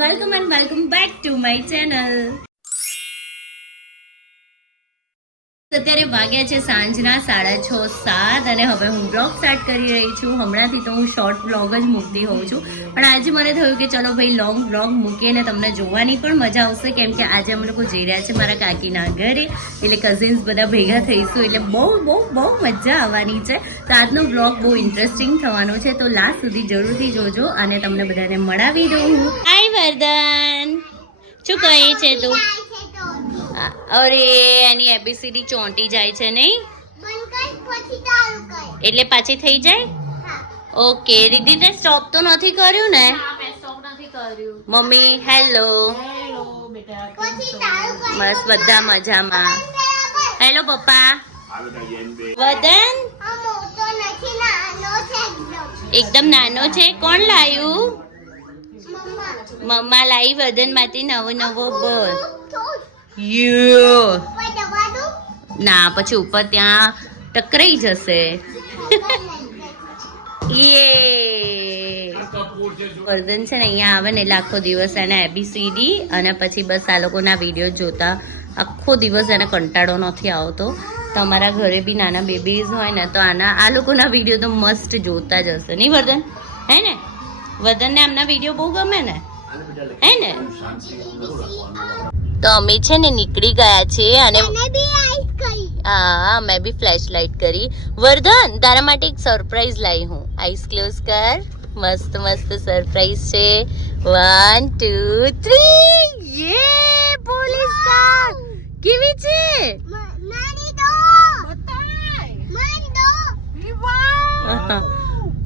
Welcome and welcome back to my channel. અત્યારે વાગ્યા છે સાંજના 6:30 અને હવે હું બ્લોગ સ્ટાર્ટ કરી રહી છું. હમણાંથી તો હું શોર્ટ બ્લોગ જ મૂકતી હોઉં છું, પણ આજે મને થયું કે ચલો ભાઈ લોંગ બ્લોગ મૂકીને તમને જોવાની પણ મજા આવશે, કેમ કે આજે અમે લોકો જઈ રહ્યા છે મારા કાકીના ઘરે, એટલે કઝિન્સ બધા ભેગા થઈશું, એટલે બહુ મજા આવવાની છે. તો આજનો બ્લોગ બહુ ઇન્ટરેસ્ટિંગ થવાનો છે, તો લાસ્ટ સુધી જરૂરથી જોજો અને તમને બધાને મળાવી દઉં. હાય વર્ધન, શું કહે છે તું? અરે એની એબીસીડી ચોંટી જાય છે નહીં, એટલે પાછી થઈ જાય. ઓકે દીદી, તે સ્ટોપ તો નથી કર્યું ને? Mummy hello. બસ બધા મજામાં. હેલો પપ્પા. વદન એકદમ નાનો છે. કોણ લાવ્યું? મમ્મા લાવી વદન માંથી નવો બોલ. ના પછી ઉપર ત્યાં ટકરાઈ જશે. વર્ધન છે ને અહીંયા આવે ને એટલે આખો દિવસ એને એબીસીડી અને પછી બસ આ લોકોના વિડીયો જોતા આખો દિવસ એને કંટાળો નથી આવતો. તમારા ઘરે બી નાના બેબીઝ હોય ને તો આ લોકોના વિડીયો તો મસ્ત જોતા જ હશે નહીં વર્ધન? હે ને? વર્ધનને આમના વિડીયો બહુ ગમે ને, હે ને? તો અમે છે ને નીકળી ગયા છીએ અને હા મેં બી ફ્લેશ લાઇટ કરી. વર્ધન તારા માટે એક સરપ્રાઈઝ લાવી હું. આઈસ ક્લોઝ કર. મસ્ત મસ્ત સરપ્રાઈઝ છે. 1 2 3 યે પોલીસ કાર કેવી છે?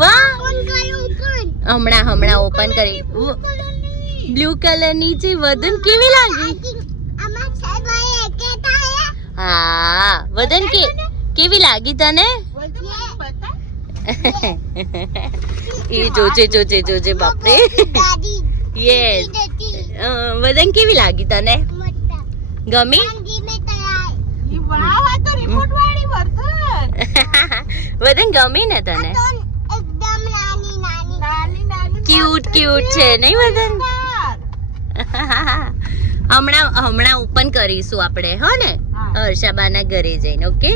વાહ, હમણાં ઓપન કરી. બ્લુ કલર ની છે. વદન કેવી લાગી? હા વદન કેવી લાગી તને? એ જોજે બાપરે. યસ વદન કેવી લાગી તને? ગમી? વદન ગમી ને તને? ક્યુટ છે નહીં વદન? હમણાં ઓપન કરીશું આપણે, હો ને, હર્ષાબાના ઘરે જઈને. ઓકે,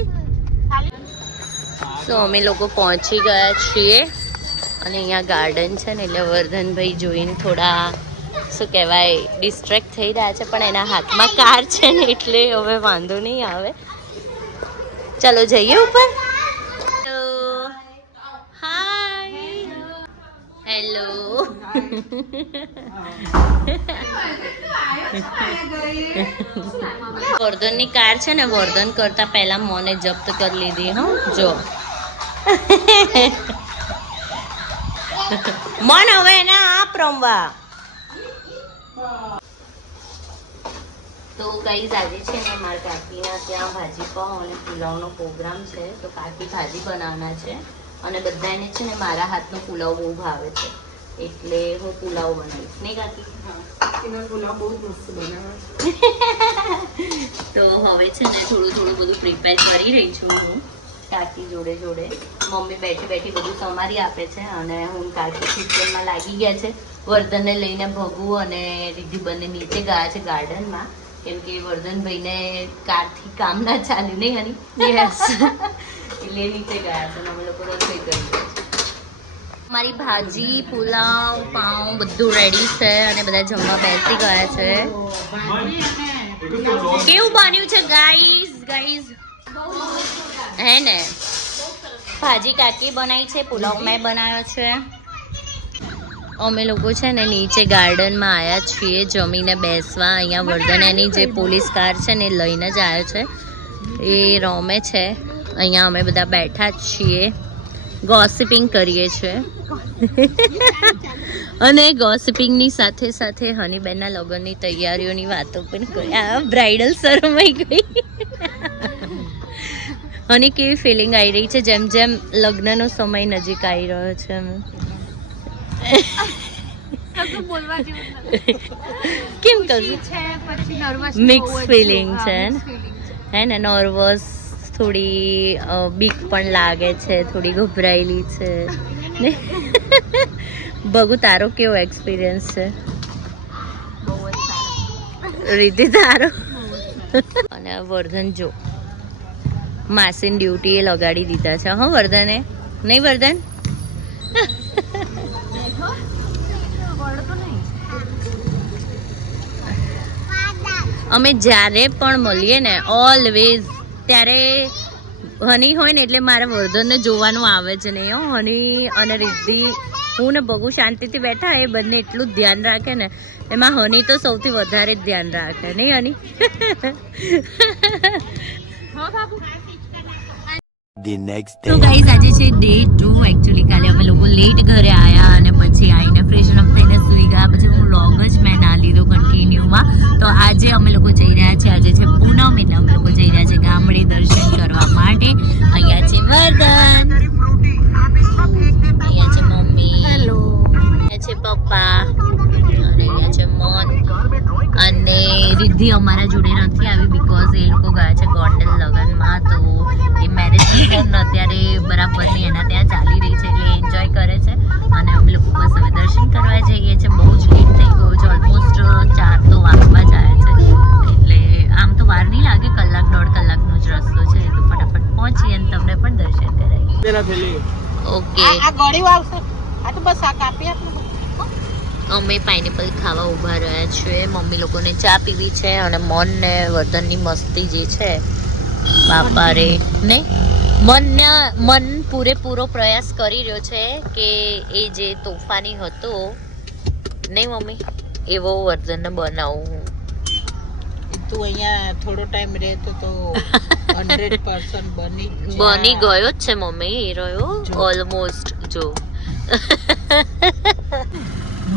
તો અમે લોકો પહોંચી ગયા છીએ અને અહીંયા ગાર્ડન છે ને એટલે વર્ધનભાઈ જોઈને થોડા શું કહેવાય ડિસ્ટ્રેક્ટ થઈ રહ્યા છે, પણ એના હાથમાં કાર છે ને એટલે હવે વાંધો નહીં આવે. ચાલો જઈએ ઉપર. હેલો. વર્ધનની કાર છે ને, વર્ધન કરતા પહેલા મોને જપ્ત કરી લીધી. હા જો મન હવે એને આપ રમવા. તો ગાઈઝ આજે છે ને મારા કાકીના ત્યાં ભાજી પાઉં અને પુલાવનો પ્રોગ્રામ છે, તો કાકી ભાજી બનાવવાના છે અને બધાને છે ને મારા હાથનો પુલાવ બહુ ભાવે છે, એટલે હું પુલાવ બનાવીશ નહીં કાકી? પુલાવ બહુ મસ્ત બનાવે. તો હવે છે ને થોડું બધું પ્રિપેર કરી રહી છું હું કાકી જોડે. મમ્મી બેઠી બધું સમારી આપે છે અને હું કાકી કિચનમાં લાગી ગયા છે. વર્ધનને લઈને ભગુ અને રીધિ બંને નીચે ગયા છે ગાર્ડનમાં, કેમ કે વર્ધનભાઈને કારથી કામ ના ચાલે નહીં હની? યસ. એટલે નીચે ગયા છે અને અમે લોકો રસોઈ કરી છે. મારી ભાજી પુલાવ પાઉં બધું રેડી છે અને બધા જમવા બેસી ગયા છે. કેવું બન્યું છે ગાઈઝ? હે ને? ભાજી કાકી બનાવી છે, પુલાવ મેં બનાવ્યો છે. અમે લોકો છે ને નીચે ગાર્ડનમાં આવ્યા છીએ જમીને બેસવા. અહીંયા વર્ધન એની જે પોલીસ કાર છે ને લઈને જ આવ્યો છે, એ રમે છે. અહીંયા અમે બધા બેઠા જ છીએ, ગોસિપિંગ કરીએ છીએ અને ગોસિપિંગની સાથે હનીબેનના લગ્નની તૈયારીઓની વાતો પણ કરી. આ બ્રાઇડલ શરમાઈ ગઈ. અને કેવી ફિલિંગ આવી રહી છે જેમ જેમ લગ્નનો સમય નજીક આવી રહ્યો છે? કેમ મિક્સ ફિલિંગ છે હે ને? નર્વસ, થોડી બીક પણ લાગે છે, થોડી ગભરાયેલી છે. ભગુ તારો કેવો એક્સપિરિયન્સ છે? રીતિ તારો અને વર્ધન જો માસીન ડ્યુટી એ લગાડી દીધા છે. હા વર્ધને નહીં વર્ધન અમે જ્યારે પણ મળીએ ને ઓલવેઝ ત્યારે હની હોય ને એટલે મારા વર્ધનને જોવાનું આવે જ નહીં. હો હની અને રિદ્ધિ હું ને બહુ શાંતિથી બેઠા એ બંને એટલું જ ધ્યાન રાખે ને એમાં હની તો સૌથી વધારે જ ધ્યાન રાખે નહીં હની. તો ગાઈસ આજે છે ડે 2. એકચ્યુઅલી કાલે અમે લોકો લેટ ઘરે આવ્યા અને પછી આવીને ફ્રેશન અપ થઈને સૂઈ ગયા. પછી હું વ્લોગ જ મેં ના લીધો કન્ટિન્યુમાં. તો આજે અમે લોકો જઈ રહ્યા છે, આજે છે પૂનમ એટલે અમે લોકો જઈ રહ્યા છે ગામડે દર્શન કરવા માટે. અહીંયા છે વર્ધન, અહીંયા છે મમ્મી, હેલો, અહીંયા છે પપ્પા અને અહીંયા છે મન. અને રિદ્ધિ અમારા જોડે નથી આવી બીકોઝ એ લોકો ગયા છે ગોંડલ લગનમાં. તો એ મેરેજ સિઝન અત્યારે બરાબર નહીં એના ત્યાં ચાલી રહી છે એટલે એન્જોય કરે છે. અને અમે લોકો બસ હવે દર્શન કરવા જઈએ છીએ. બહુ જ લેટ થઈ ગયો છે, ઓલમોસ્ટ 4 તો વાગવા જાય છે. એટલે આમ તો વાર નહીં લાગે, 1-1.5 કલાકનો જ રસ્તો છે. તો ફટાફટ પહોંચીએ અને તમને પણ દર્શન કરાવીએ. ઓકે અમે પાઇનેપલ ખાવા ઊભા રહ્યા છીએ. મમ્મી લોકોને ચા પીવી છે અને મન ને વર્ધનની મસ્તી જે છે બાપા રે નહીં. મન પૂરેપૂરો પ્રયાસ કરી રહ્યો છે કે એ જે તોફાની હતો નહીં મમ્મી એવો વર્ધનને બનાવું. તું અહીંયા થોડો ટાઈમ રહે તો 100% બની ગયો જ છે મમ્મી. એ રહ્યો ઓલમોસ્ટ જો.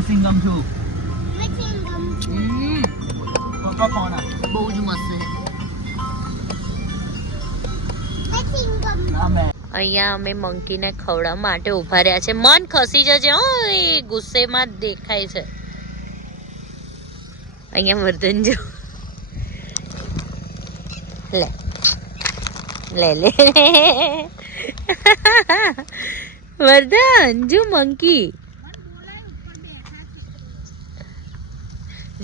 સિંગમ છું. બહુ જ મસ્ત છે. અહીંયા અમે મંકીને ખવડાવવા માટે ઉભા રહ્યા છે. મન ખસી જજે હો, એ ગુસ્સેમાં જ દેખાય છે. અહીંયા વર્ધન જો લે લે લે વર્ધન જો મંકી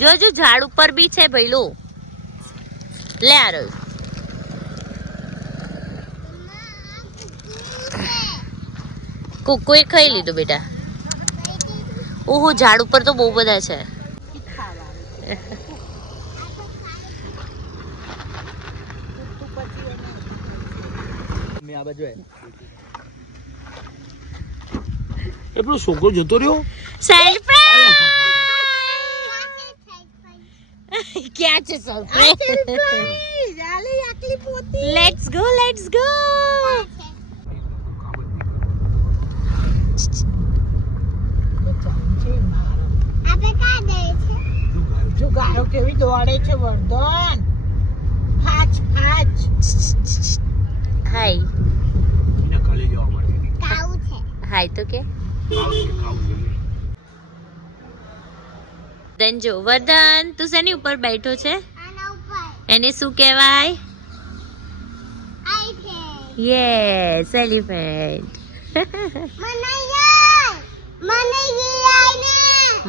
જો જો ઝાડ ઉપર બી છે ભઈલું. લે આ રહ્યું. કુકુએ ખાઈ લીધું બેટા. ઓહો ઝાડ ઉપર તો બહુ બધા છે. એ પેલો છોકરો જતો રહ્યો. ક્યાં છે surprise? Let's go let's go. કેવી દોડે છે વર્ધન. ફાચ ફાચ. હાય એના કાલે જવા માટે કાઉ છે. હાય તો કે ખાવું ધન જો વર્ધન તું શેની ઉપર બેઠો છે? આના ઉપર. એને શું કહેવાય? આઈ યસ એલિફન્ટ.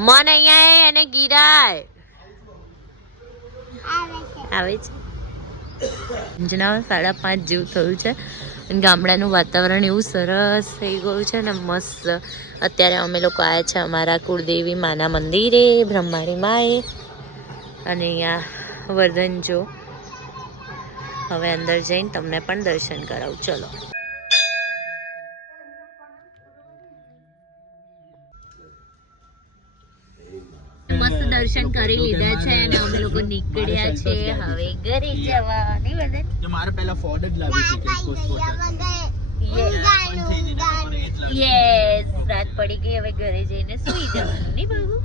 મને અહીંયા અને ગિરાય આવે છે. અંજના 5:30 જેવું થયું છે અને ગામડાનું વાતાવરણ એવું સરસ થઈ ગયું છે ને મસ્ત. અત્યારે અમે લોકો આવ્યા છે અમારા કુળદેવી માના મંદિરે બ્રહ્માણી માએ. અને અહીંયા વર્ધન જો હવે અંદર જઈને તમને પણ દર્શન કરાવું. ચલો મસ્ત દર્શન કરી લીધા છે અને અમે લોકો નીકળ્યા છે હવે ઘરે જવા. નહીં વર્ધન? મારે પહેલા ફોર્ડ જ લાવી હતી. યસ રાત પડી ગઈ, હવે ઘરે જઈને સુઈ જવાનું. નહીં બાબુ?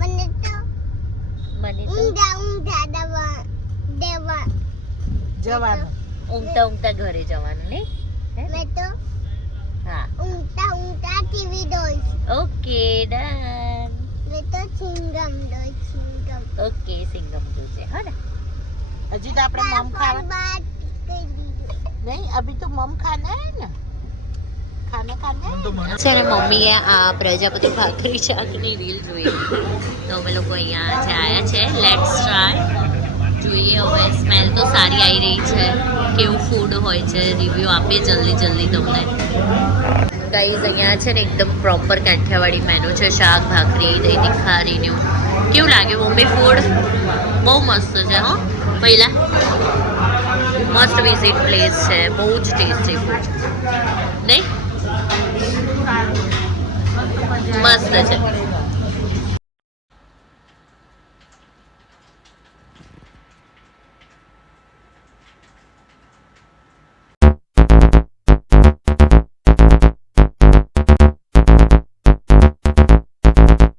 મને તો જવાનું. ઊંઘતા ઊંઘતા ઘરે જવાનું. નહીં હા ઓકે ડન. ઓકે સિંગમ જોજે હા ને. હજી તો આપણે મમ ખાવા નહીં. અભી તો મમ ખાના હે ને. ખાને ખાને છે ને મમ્મીએ આ પ્રજાપતિ ભાખરી શાકની રીલ જોઈ તો અમે લોકો અહીંયા જે આવ્યા છે લેટ્સ ટ્રાય જોઈએ હવે સ્મેલ તો સારી આવી રહી છે કેવું ફૂડ હોય છે રિવ્યૂ આપીએ જલ્દી તમને ગાઈઝ અહીંયા છે ને એકદમ પ્રોપર કાઠિયાવાડી મેનુ છે શાક ભાખરી દહીં તીખારીને એવું કેવું લાગ્યું બોમ્બે ફૂડ બહુ મસ્ત છે હો પહેલા મસ્ત વિઝિટ પ્લેસ છે બહુ જ ટેસ્ટી ફૂડ નહીં મસ્ત છે